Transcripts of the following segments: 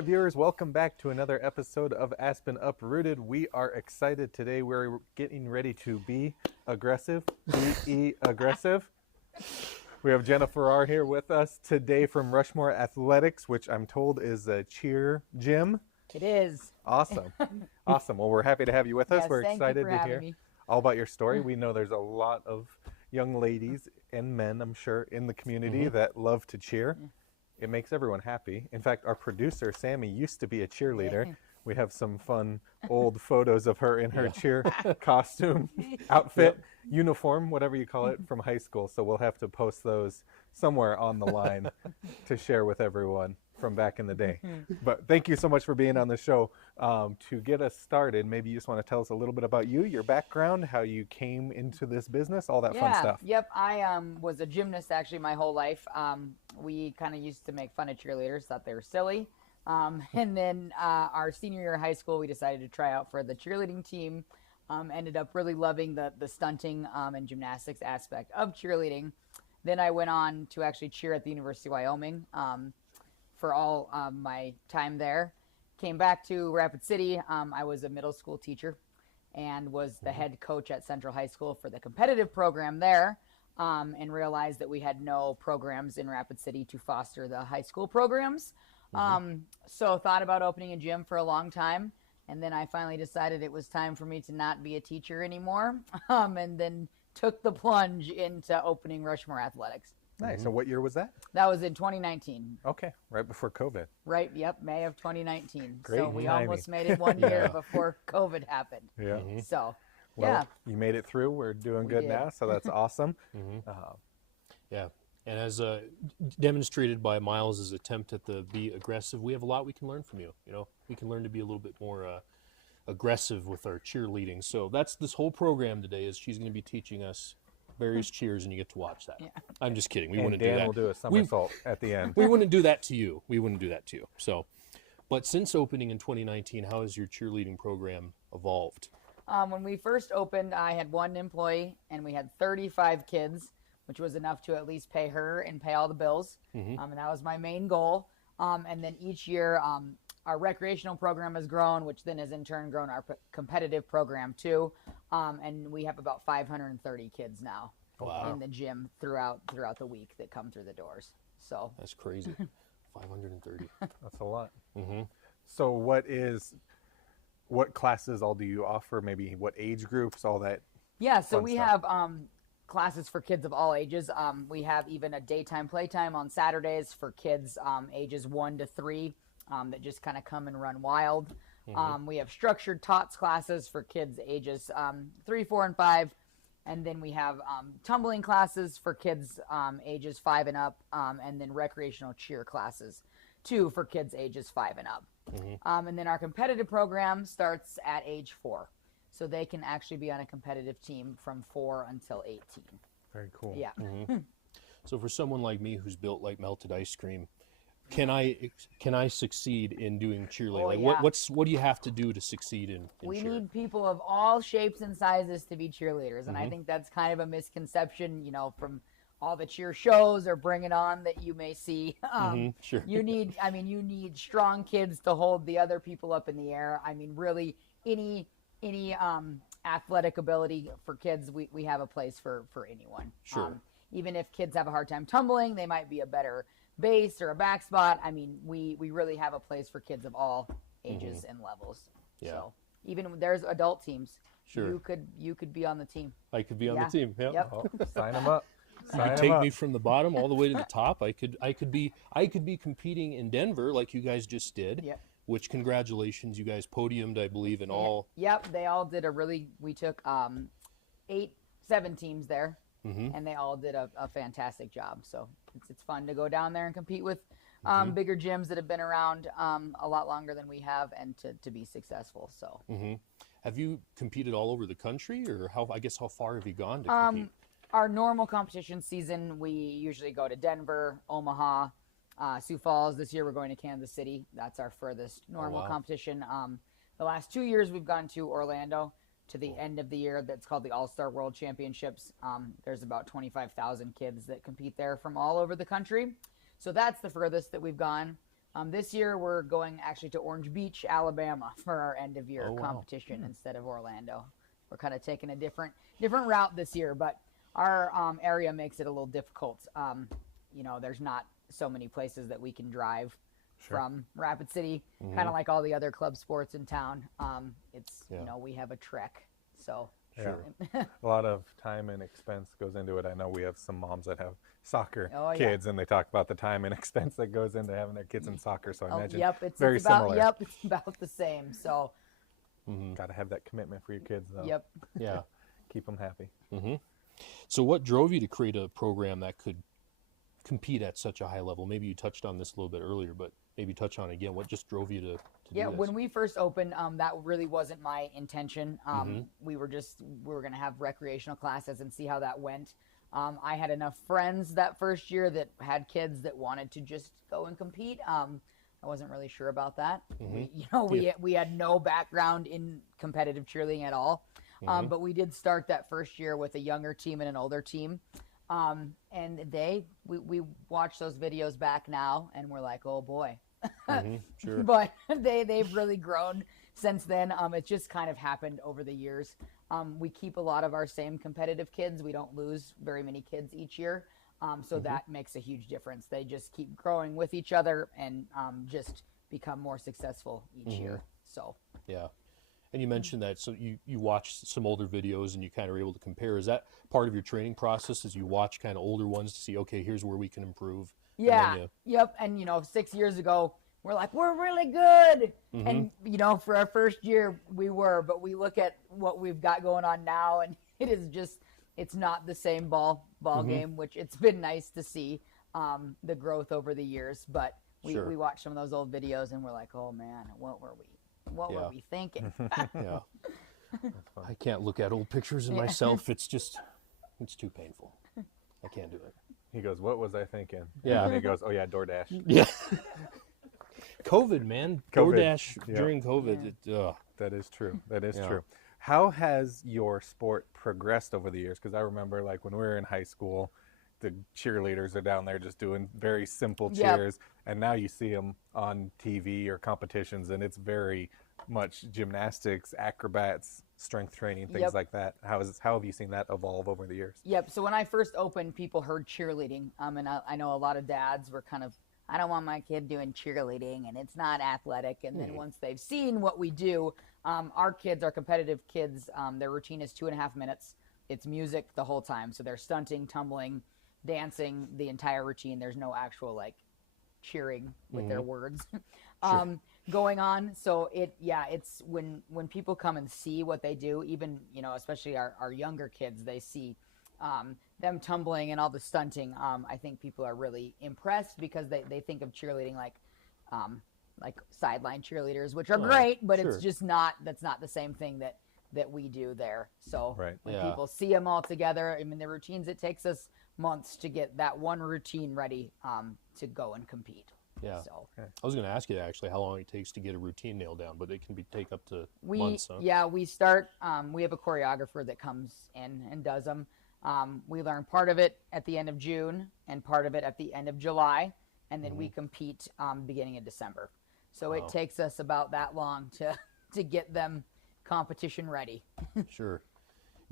right, viewers, welcome back to another episode of Aspen Uprooted. We are excited today. We're getting ready to be aggressive. Be aggressive. We have Jenna Farrar here with us today from Rushmore Athletics, which I'm told is a cheer gym. It is. Awesome. Awesome. Well, we're happy to have you with us. Yes, We're thank you excited for to having hear me. all about your story. We know there's a lot of young ladies and men, I'm sure, in the community that love to cheer. It makes everyone happy. In fact, our producer, Sammy, used to be a cheerleader. We have some fun old photos of her in her cheer costume, outfit, uniform, whatever you call it, from high school. So we'll have to post those somewhere on the line to share with everyone from back in the day. But thank you so much for being on the show. To get us started, maybe you just want to tell us a little bit about you, your background, how you came into this business, all that fun stuff. Yep. I was a gymnast actually my whole life. We kind of used to make fun of cheerleaders, thought they were silly. And then our senior year of high school, we decided to try out for the cheerleading team. Ended up really loving the stunting and gymnastics aspect of cheerleading. Then I went on to actually cheer at the University of Wyoming for all my time there. Came back to Rapid City. I was a middle school teacher and was the head coach at Central High School for the competitive program there, and realized that we had no programs in Rapid City to foster the high school programs. So thought about opening a gym for a long time, and then I finally decided it was time for me to not be a teacher anymore, and then took the plunge into opening Rushmore Athletics. Nice. So what year was that? That was in 2019. Okay, right before COVID. Right, yep, May of 2019. Great so we timing. almost made it 1 year before COVID happened. Yeah. So, Well, you made it through. We're doing good did. now, so that's awesome. Yeah, and as demonstrated by Myles' attempt at the be aggressive, we have a lot we can learn from you. You know, we can learn to be a little bit more aggressive with our cheerleading. So that's this whole program today. Is she's going to be teaching us various cheers, and you get to watch that. I'm just kidding. We And wouldn't Dan do that. will do a somersault at the end. We wouldn't do that to you. We wouldn't do that to you. So, but since opening in 2019, how has your cheerleading program evolved? when we first opened, I had one employee and we had 35 kids, which was enough to at least pay her and pay all the bills. And that was my main goal. And then each year, our recreational program has grown, which then has in turn grown our competitive program too. And we have about 530 kids now in the gym throughout the week that come through the doors. So That's crazy. 530. That's a lot. So what classes all do you offer? Maybe what age groups, all that? yeah, so Fun we stuff. have classes for kids of all ages. We have even a daytime playtime on Saturdays for kids ages 1 to 3 that just kind of come and run wild. We have structured tots classes for kids ages 3, 4, and 5. And then we have tumbling classes for kids ages 5 and up, and then recreational cheer classes too for kids ages 5 and up. And then our competitive program starts at age 4. So they can actually be on a competitive team from 4 until 18. Very cool. Yeah. So for someone like me who's built like melted ice cream, can I succeed in doing cheerleading? Oh, Like yeah. what do you have to do to succeed in We cheer? need people of all shapes and sizes to be cheerleaders. And I think that's kind of a misconception, from all the cheer shows or Bring It On that you may see. Sure. You need strong kids to hold the other people up in the air. I mean, really, any athletic ability for kids, we have a place for anyone. Sure. Even if kids have a hard time tumbling, they might be a better base or a back spot. I mean, we really have a place for kids of all ages and levels. Yeah. So even there's adult teams. Sure. You could be on the team. I could be on Yeah. the team. Yeah. Yep. Oh, sign them up. Sign 'em Take up. me from the bottom all the way to the top. I could be competing in Denver like you guys just did. Yep. Which congratulations, you guys podiumed, I believe, in all. Yep, they all did we took 7 teams there, and they all did a fantastic job. So it's fun to go down there and compete with bigger gyms that have been around a lot longer than we have, and to be successful. So Have you competed all over the country, or how far have you gone to compete? our normal competition season, we usually go to Denver, Omaha, Sioux Falls. This year we're going to Kansas City. That's our furthest normal wow. competition. The last 2 years we've gone to Orlando to the end of the year. That's called the All-Star World Championships. There's about 25,000 kids that compete there from all over the country. So that's the furthest that we've gone. This year we're going actually to Orange Beach, Alabama for our end of year Oh, wow. competition instead of Orlando. We're kind of taking a different route this year, but our area makes it a little difficult. You know, there's not so many places that we can drive from Rapid City, kind of like all the other club sports in town. It's, you know, we have a trek. So Yeah. A lot of time and expense goes into it. I know we have some moms that have soccer kids, and they talk about the time and expense that goes into having their kids in soccer. So I imagine it's very about, similar. Yep, it's about the same. So Got to have that commitment for your kids, though. Yep. Yeah. Keep them happy. So what drove you to create a program that could compete at such a high level? Maybe you touched on this a little bit earlier, but maybe touch on it again. What just drove you to do this? When we first opened, that really wasn't my intention. We were going to have recreational classes and see how that went. I had enough friends that first year that had kids that wanted to just go and compete. I wasn't really sure about that. We had no background in competitive cheerleading at all. But we did start that first year with a younger team and an older team. And we watch those videos back now and we're like, oh boy. Sure. But they've really grown since then. It's just kind of happened over the years. We keep a lot of our same competitive kids. We don't lose very many kids each year. So that makes a huge difference. They just keep growing with each other and just become more successful each year. So yeah. And you mentioned that, so you watched some older videos and you kind of were able to compare. Is that part of your training process, as you watch kind of older ones to see, okay, here's where we can improve? Yeah. Yep. And, 6 years ago, we're like, we're really good. And, for our first year, we were. But we look at what we've got going on now, and it is just, it's not the same ball game, which it's been nice to see the growth over the years. But we watch some of those old videos, and we're like, oh, man, what were we thinking? Yeah. I can't look at old pictures of myself. It's too painful. I can't do it. He goes, what was I thinking? Yeah. And he goes, oh, yeah, DoorDash. Yeah. COVID, man. DoorDash during COVID. Yeah. That is true. That is true. How has your sport progressed over the years? Because I remember, like, when we were in high school, the cheerleaders are down there just doing very simple cheers. And now you see them on TV or competitions, and it's very much gymnastics, acrobats, strength training, things like that. How have you seen that evolve over the years? Yep. So when I first opened, people heard cheerleading. And I know a lot of dads were kind of, I don't want my kid doing cheerleading, and it's not athletic. And then once they've seen what we do, our kids, our competitive kids, their routine is 2.5 minutes. It's music the whole time. So they're stunting, tumbling, dancing, the entire routine. There's no actual, like, cheering with their words going on. So it's when people come and see what they do, even, especially our younger kids, they see them tumbling and all the stunting. I think people are really impressed because they think of cheerleading like sideline cheerleaders, which are great, but it's just that's not the same thing that we do there. So when people see them all together, I mean, the routines, it takes us months to get that one routine ready to go and compete. Yeah. So I was going to ask you actually how long it takes to get a routine nailed down, but it can take up to months. Huh? Yeah, we start. We have a choreographer that comes in and does them. We learn part of it at the end of June and part of it at the end of July, and then we compete beginning of December. So it takes us about that long to get them competition ready. Sure.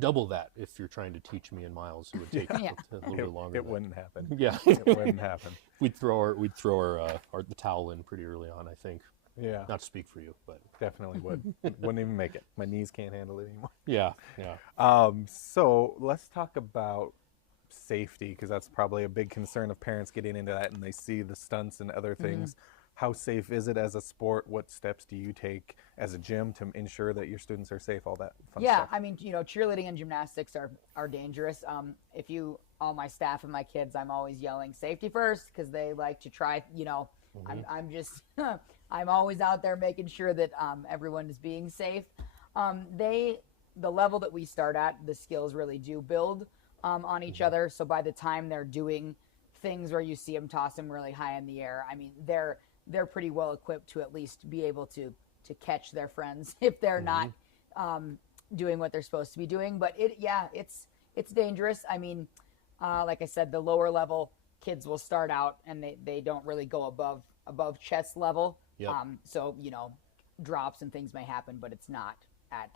Double that if you're trying to teach me and Myles. It would take a little bit longer. It wouldn't happen. Yeah. It wouldn't happen. We'd throw the towel in pretty early on, I think. Yeah. Not to speak for you, but Definitely would. Wouldn't even make it. My knees can't handle it anymore. yeah. So let's talk about safety, because that's probably a big concern of parents getting into that, and they see the stunts and other things. How safe is it as a sport? What steps do you take as a gym to ensure that your students are safe? All that fun stuff. I mean, cheerleading and gymnastics are dangerous. All my staff and my kids, I'm always yelling safety first, because they like to try, I'm just, I'm always out there making sure that everyone is being safe. The level that we start at, the skills really do build on each other. So by the time they're doing things where you see them toss them really high in the air, I mean, they're pretty well equipped to at least be able to catch their friends if they're not doing what they're supposed to be doing. But it's dangerous. I mean, like I said, the lower level kids will start out and they don't really go above chest level. Yep. So, drops and things may happen, but it's not at,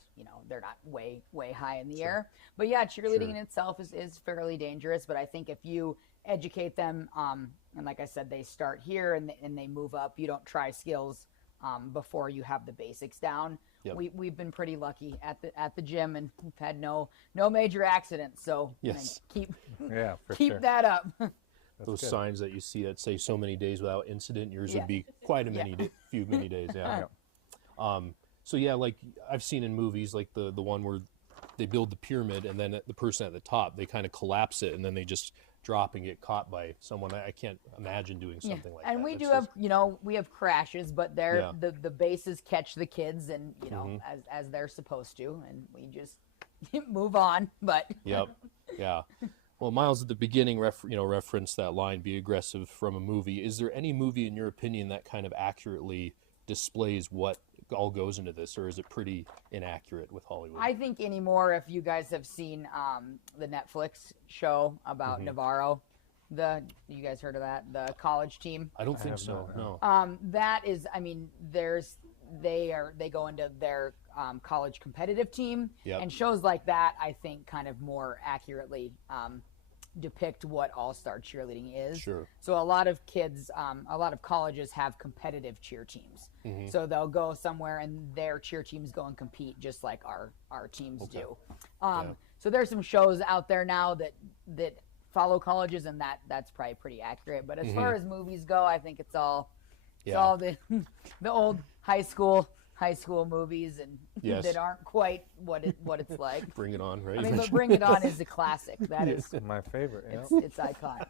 they're not way high in the air. But yeah, cheerleading in itself is fairly dangerous. But I think if you educate them, and like I said, they start here and they move up, you don't try skills before you have the basics down. Yep. We've been pretty lucky at the gym, and we've had no major accidents. So Yes. keep sure. that up. Those good. signs that you see that say so many days without incident, yours would be quite a few many days. Yeah. So yeah, like I've seen in movies, like the one where they build the pyramid and then the person at the top, they kind of collapse it and then they just drop and get caught by someone. I can't imagine doing something like that. And we That's do just- have, we have crashes, but the bases catch the kids and, as they're supposed to, and we just move on. But Yep. Yeah. Well, Myles, at the beginning, referenced that line, "Be aggressive" from a movie. Is there any movie, in your opinion, that kind of accurately displays what all goes into this, or is it pretty inaccurate with Hollywood? I think anymore, if you guys have seen the Netflix show about Navarro, you guys heard of that? The college team. I don't think have so. not, No. That is, I mean, they go into their college competitive team, Yep. and shows like that, I think, kind of more accurately depict what all-star cheerleading is. Sure. So a lot of kids, a lot of colleges have competitive cheer teams. So they'll go somewhere and their cheer teams go and compete just like our teams do. So there's some shows out there now that follow colleges, and that's probably pretty accurate. But as far as movies go, I think it's all the old high school movies and Yes. that aren't quite what it's like. Bring it on, right? I mean, but Bring It On is a classic. That is, My favorite. it's iconic.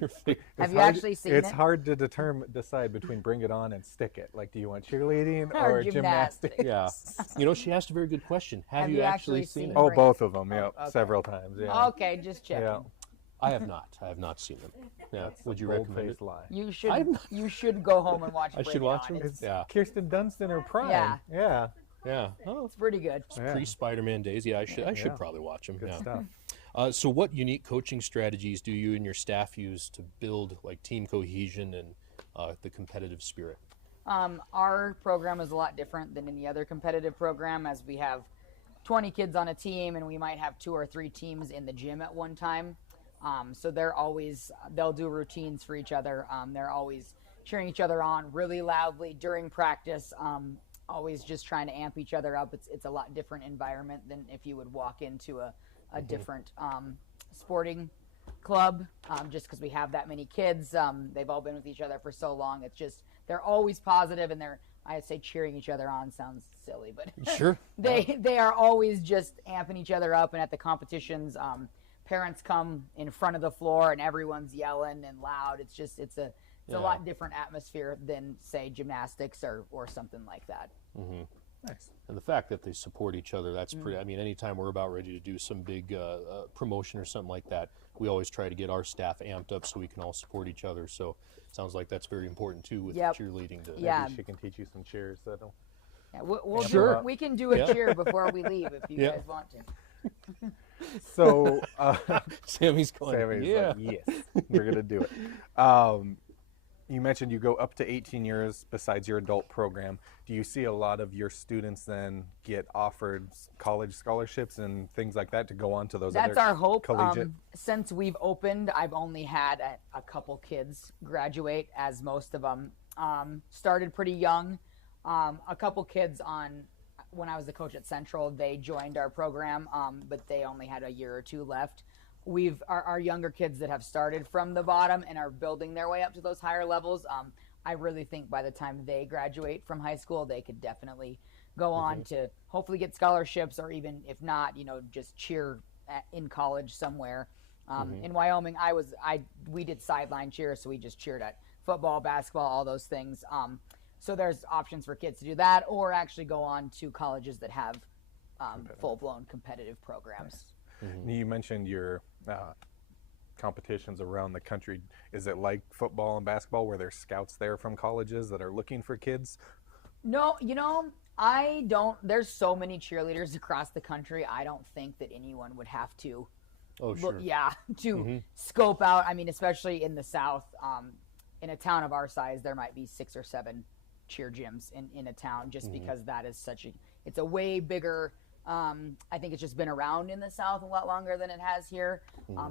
It's Have you hard- actually seen It's it? hard to decide between Bring It On and Stick It. Like, do you want cheerleading Or or gymnastics? gymnastics. Yeah. She asked a very good question. Have you actually seen it? Oh, Bring- both of them. Yeah, okay. several times. Yeah. Okay, just checking. Yeah. I have not. I have not seen them. Yeah. Would you recommend it? Bold-faced lie. You should go home and watch. I Bring should It watch On. them? It's, Yeah. Kirsten Dunst in her prime. Yeah. Yeah. Yeah. Oh, it's pretty good. Yeah. pre-Spider-Man days. Yeah, I should Yeah. probably watch them. Good Yeah. stuff. So what unique coaching strategies do you and your staff use to build like team cohesion and the competitive spirit? Our program is a lot different than any other competitive program, as we have 20 kids on a team, and we might have 2 or 3 teams in the gym at one time. So they'll do routines for each other. They're always cheering each other on really loudly during practice. Always just trying to amp each other up. It's a lot different environment than if you would walk into a different sporting club, just because we have that many kids. They've all been with each other for so long. It's just, they're always positive, and I say cheering each other on sounds silly, but Sure. they are always just amping each other up. And at the competitions, parents come in front of the floor and everyone's yelling and loud. It's a lot different atmosphere than, say, gymnastics or something like that. Nice. And the fact that they support each other, that's pretty, I mean, anytime we're about ready to do some big promotion or something like that, we always try to get our staff amped up so we can all support each other. So sounds like that's very important too with Yep. cheerleading. Yeah. Maybe she can teach you some cheers. That'll. Yeah, we'll Sure. we can do a Yeah. cheer before we leave if you Yeah. guys want to. So, Sammy's going, Sammy's yeah. like, yes, we're gonna do it. You mentioned you go up to 18 years besides your adult program. Do you see a lot of your students then get offered college scholarships and things like that to go on to those That's other our hope. collegiate? Since we've opened, I've only had a couple kids graduate, as most of them started pretty young. A couple kids when I was the coach at Central, they joined our program, but they only had a year or 2 left. Our younger kids that have started from the bottom and are building their way up to those higher levels. I really think by the time they graduate from high school, they could definitely go on to hopefully get scholarships, or even if not, just cheer in college somewhere. In Wyoming, we did sideline cheer, so we just cheered at football, basketball, all those things. So there's options for kids to do that, or actually go on to colleges that have full-blown competitive programs. You mentioned your competitions around the country. Is it like football and basketball where there's scouts there from colleges that are looking for kids? No, I don't. There's so many cheerleaders across the country. I don't think that anyone would have to Oh, sure. to scope out. I mean, especially in the South, in a town of our size, there might be 6 or 7 cheer gyms in a town, just because that is it's a way bigger. I think it's just been around in the South a lot longer than it has here.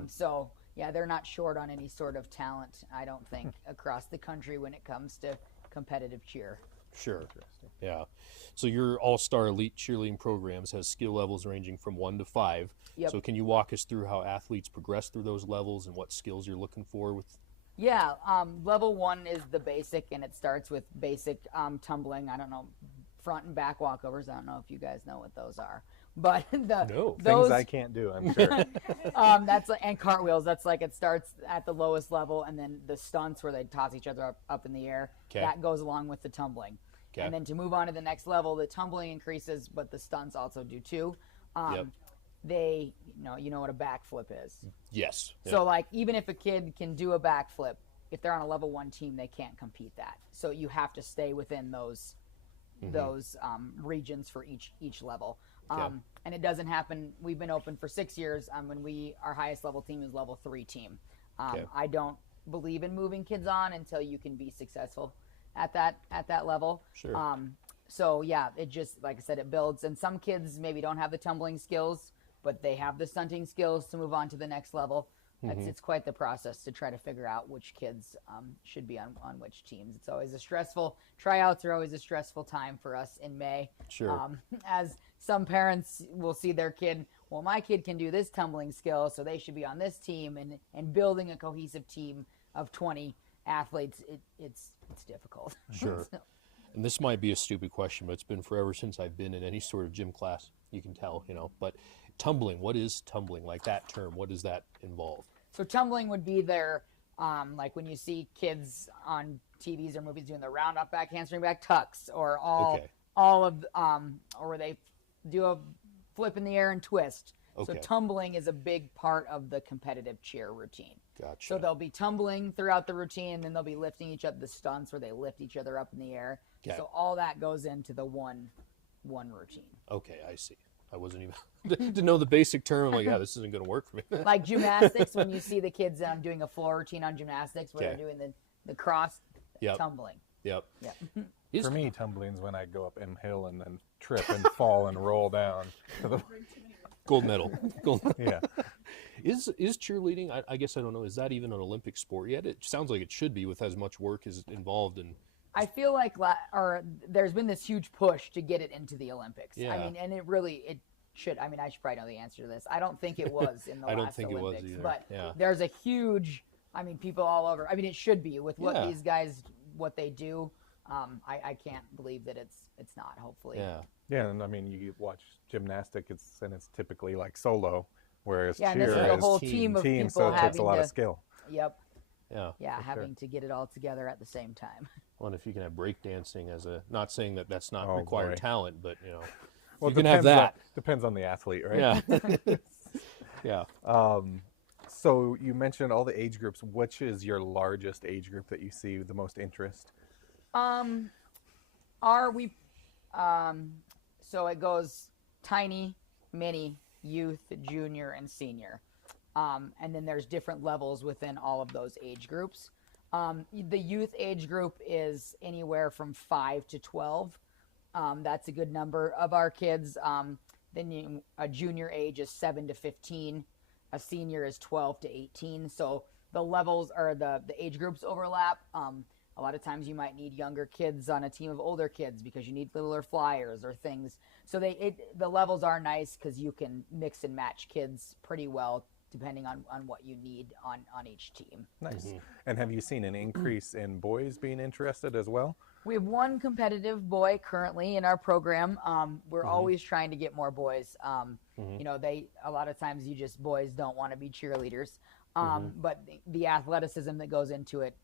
So yeah, they're not short on any sort of talent, I don't think, across the country when it comes to competitive cheer. Sure. Yeah. So your all-star elite cheerleading programs has skill levels ranging from 1 to 5. Yep. So can you walk us through how athletes progress through those levels and what skills you're looking for with? Yeah, level 1 is the basic, and it starts with basic tumbling. I don't know, front and back walkovers. I don't know if you guys know what those are, but No. Things I can't do, I'm sure. That's and cartwheels. That's like, it starts at the lowest level, and then the stunts where they toss each other up in the air. 'Kay. That goes along with the tumbling. 'Kay. And then to move on to the next level, the tumbling increases, but the stunts also do too. Yep. They, you know what a backflip is. Yes. So like, even if a kid can do a backflip, if they're on a level 1 team, they can't compete that. So you have to stay within those regions for each level. And it doesn't happen. We've been open for 6 years. When our highest level team is level 3 team. I don't believe in moving kids on until you can be successful at that level. Sure. So yeah, it just, like I said, it builds. And some kids maybe don't have the tumbling skills, but they have the stunting skills to move on to the next level. It's quite the process to try to figure out which kids should be on which teams. It's always a stressful, tryouts are always a stressful time for us in May. Sure. As some parents will see their kid, well, my kid can do this tumbling skill, so they should be on this team, and building a cohesive team of 20 athletes, it's difficult. Sure. So, And this might be a stupid question, but it's been forever since I've been in any sort of gym class. You can tell, but tumbling, what is tumbling? Like that term, what does that involve? So tumbling would be their, like when you see kids on TVs or movies doing the round up back handspring back tucks, or all of, or where they do a flip in the air and twist. Okay. So tumbling is a big part of the competitive cheer routine. Gotcha. So they'll be tumbling throughout the routine, and then they'll be lifting each other, the stunts where they lift each other up in the air. Okay. So all that goes into the one routine. Okay, I see. I wasn't even to know the basic term. I'm like, yeah, this isn't going to work for me. Like gymnastics, when you see the kids doing a floor routine on gymnastics where they're doing the cross tumbling. Yep. Yeah. For me, tumbling's when I go up M hill and then trip and fall and roll down. Gold medal. Yeah. Is cheerleading, I guess I don't know, is that even an Olympic sport yet? It sounds like it should be with as much work as involved in. I feel like there's been this huge push to get it into the Olympics. Yeah. I mean, and it should. I mean, I should probably know the answer to this. I don't think it was in the I don't last think Olympics, it was either. but Yeah. there's a huge. I mean, people all over. I mean, it should be with what these guys, what they do. I can't believe that it's not. Hopefully. Yeah. Yeah, and I mean, you watch gymnastic, it's typically like solo, whereas Yeah, and cheer this is a is whole team of people so it takes a having lot to- of skill. Yep. Yeah. Yeah, having to get it all together at the same time. Well, and if you can have breakdancing as not saying that that's not Oh, required boy. talent, but Well, you can have depends that. depends on the athlete, right? Yeah. Yeah. So you mentioned all the age groups. Which is your largest age group that you see the most interest? So it goes tiny, mini, youth, junior, and senior. And then there's different levels within all of those age groups. The youth age group is anywhere from 5 to 12. That's a good number of our kids. Then a junior age is 7 to 15. A senior is 12 to 18. So the levels or the age groups overlap. A lot of times you might need younger kids on a team of older kids because you need littler flyers or things. So the levels are nice because you can mix and match kids pretty well depending on what you need on each team. Nice. And have you seen an increase in boys being interested as well? We have one competitive boy currently in our program. We're always trying to get more boys. A lot of times boys don't want to be cheerleaders. But the athleticism that goes into it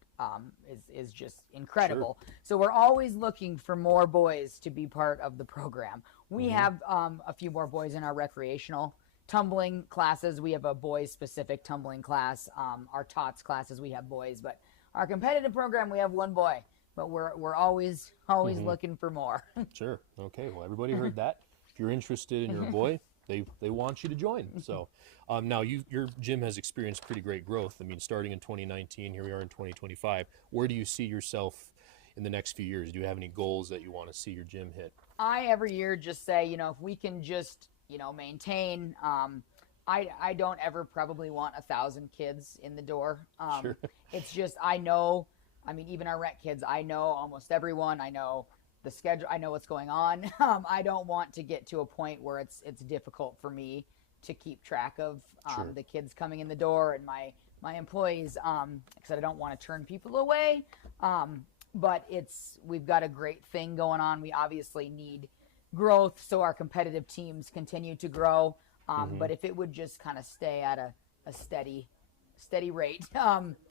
is just incredible. Sure. So we're always looking for more boys to be part of the program. We have a few more boys in our recreational tumbling classes. We have a boys-specific tumbling class. Our TOTS classes, we have boys. But our competitive program, we have one boy. But we're always looking for more. Sure. Okay. Well, everybody heard that. If you're interested in your boy, they want you to join. So now your gym has experienced pretty great growth. I mean, starting in 2019, here we are in 2025. Where do you see yourself in the next few years? Do you have any goals that you want to see your gym hit? I every year just say, if we can just, maintain, I don't ever probably want 1,000 kids in the door. Sure. It's just, I know, even our rec kids, I know almost everyone. I know the schedule. I know what's going on. I don't want to get to a point where it's difficult for me to keep track of Sure. the kids coming in the door and my employees, because I don't want to turn people away. But we've got a great thing going on. We obviously need growth so our competitive teams continue to grow. But if it would just kind of stay at a steady rate.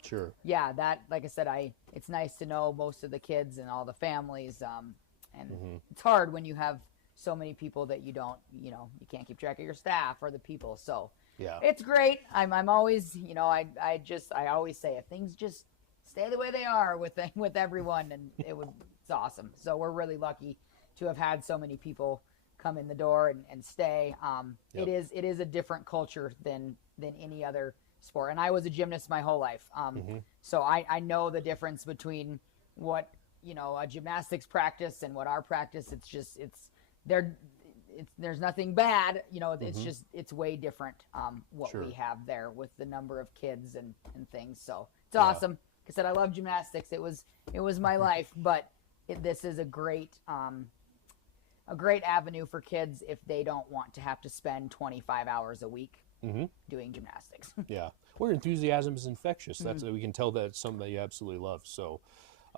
Sure. Yeah, that, like I said, it's nice to know most of the kids and all the families. And it's hard when you have so many people that you can't keep track of your staff or the people. So Yeah. it's great. I'm always, I always say if things just stay the way they are with everyone, and it's awesome. So we're really lucky to have had so many people come in the door and stay. Yep. It is a different culture than any other sport. And I was a gymnast my whole life. So I know the difference between what, a gymnastics practice and what our practice. There's nothing bad, it's just, it's way different, what Sure. we have there with the number of kids and things. So it's awesome. Like I said, I love gymnastics. It was my life, but this is a great avenue for kids if they don't want to have to spend 25 hours a week doing gymnastics. Yeah. Well, your enthusiasm is infectious. That's we can tell that it's something that you absolutely love. So,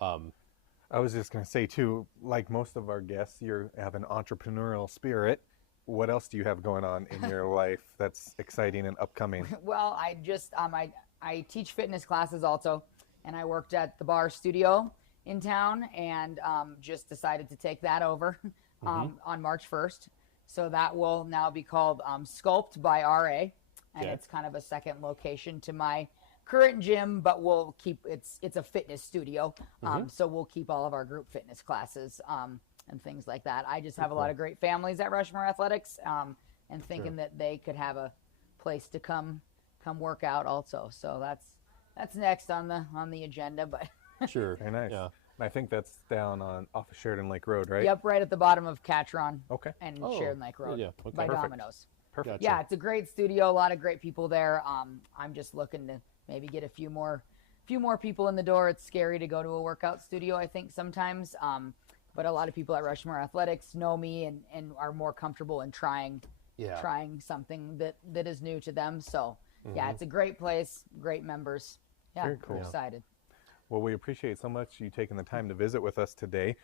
I was just going to say too, like most of our guests, you have an entrepreneurial spirit. What else do you have going on in your life that's exciting and upcoming? Well, I just I teach fitness classes also, and I worked at the bar studio in town, and just decided to take that over on March 1st. So that will now be called Sculpt by RA, and it's kind of a second location to my current gym, but we'll keep it's a fitness studio, so we'll keep all of our group fitness classes and things like that. I just have a lot of great families at Rushmore Athletics, and thinking that they could have a place to come work out also. So that's next on the agenda. But sure. Very nice. Yeah. I think that's down off of Sheridan Lake Road, right? Yep, right at the bottom of Catron. Okay. And Oh, Sheridan Lake Road yeah, okay. by Perfect. Domino's. Perfect. Gotcha. Yeah, it's a great studio. A lot of great people there. I'm just looking to maybe get a few more people in the door. It's scary to go to a workout studio, I think, sometimes. But a lot of people at Rushmore Athletics know me and are more comfortable in trying something that is new to them. So yeah, it's a great place, great members. Yeah, Very cool. we're excited. Well, we appreciate so much you taking the time to visit with us today.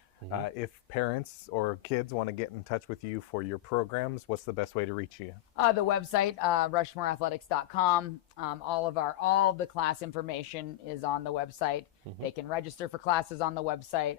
If parents or kids want to get in touch with you for your programs, what's the best way to reach you? The website, rushmoreathletics.com. All the class information is on the website. They can register for classes on the website.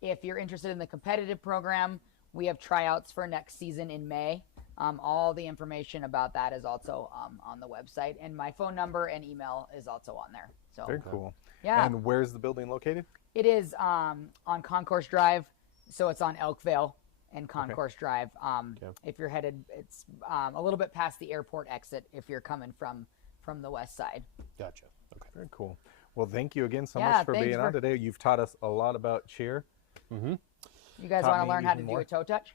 If you're interested in the competitive program, we have tryouts for next season in May. All the information about that is also on the website, and my phone number and email is also on there. So Very cool. Yeah. And where's the building located? It is on Concourse Drive, so it's on Elkvale and Concourse Drive. If you're headed, it's a little bit past the airport exit if you're coming from the west side. Gotcha. Okay. Very cool. Well, thank you again so Yeah, much for thanks being on for- today. You've taught us a lot about cheer. You guys Taught want to me learn how to even do more. a toe touch?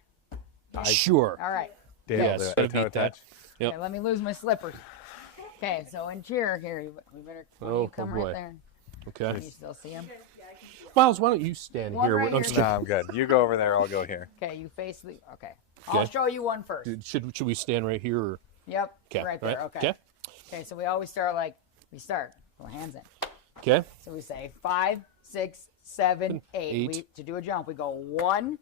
Sure. All right. Dale, Yes, the gotta toe beat that. touch. Yep. Okay, let me lose my slippers. Okay, so in cheer here, we better Oh, you come oh boy. right there. Okay. Can you still see him? Miles, why don't you stand One here? right I'm here. just No, kidding. I'm good. You go over there. I'll go here. Okay, you face the. Okay, I'll Okay. show you one first. Should we stand right here? Or? Yep, Okay. right there. Okay. Okay. Okay, so we always start put hands in. Okay. So we say 5, 6, 7, 8. To do a jump, we go 1,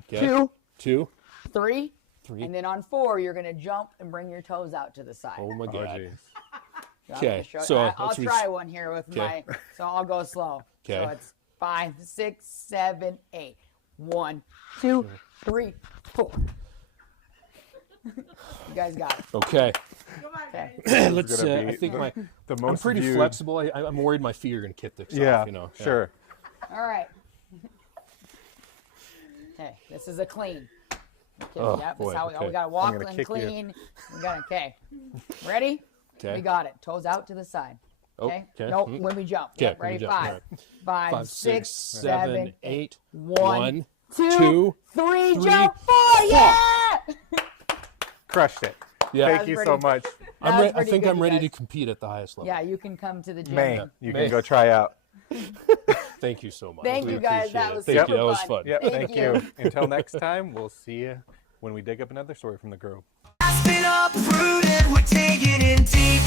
Okay. 2, 2. 3, 3. and then on 4, you're gonna jump and bring your toes out to the side. Oh my Oh, God. geez. So I'm Okay, gonna show- so I'll let's try one here with Okay. so I'll go slow. So Okay. it's 5, 6, 7, 8. 1, 2, 3, 4. You guys got it. Okay. Okay. Let's. gonna be I think the I'm most pretty viewed- flexible. I'm worried my feet are gonna kick this Yeah, off. You know. sure. All right. Okay, this is a clean. Oh, Yep, boy, that's how okay. we gotta walk gonna and kick you. clean. We got okay. Ready? Okay. We got it. Toes out to the side. Oh, Okay. okay. Nope. When we jump. Okay, Yep, when we ready? jump, Five. all right. 5, 6, 7, 8. 1, 1, 2, 2, 3, 3, jump. 4. Yeah. Crushed it. Yeah. Thank That's you pretty- so much. I pretty think good, I'm you ready guys. to compete at the highest level. Yeah, you can come to the gym. May, and- you May. can go try out. Thank you so much. Thank We you guys. appreciate That it. was Thank super you. That was fun. fun. Yep, Thank thank you. you. Until next time, we'll see you when we dig up another story from the Grove. Aspen Uprooted, we're taking it deep.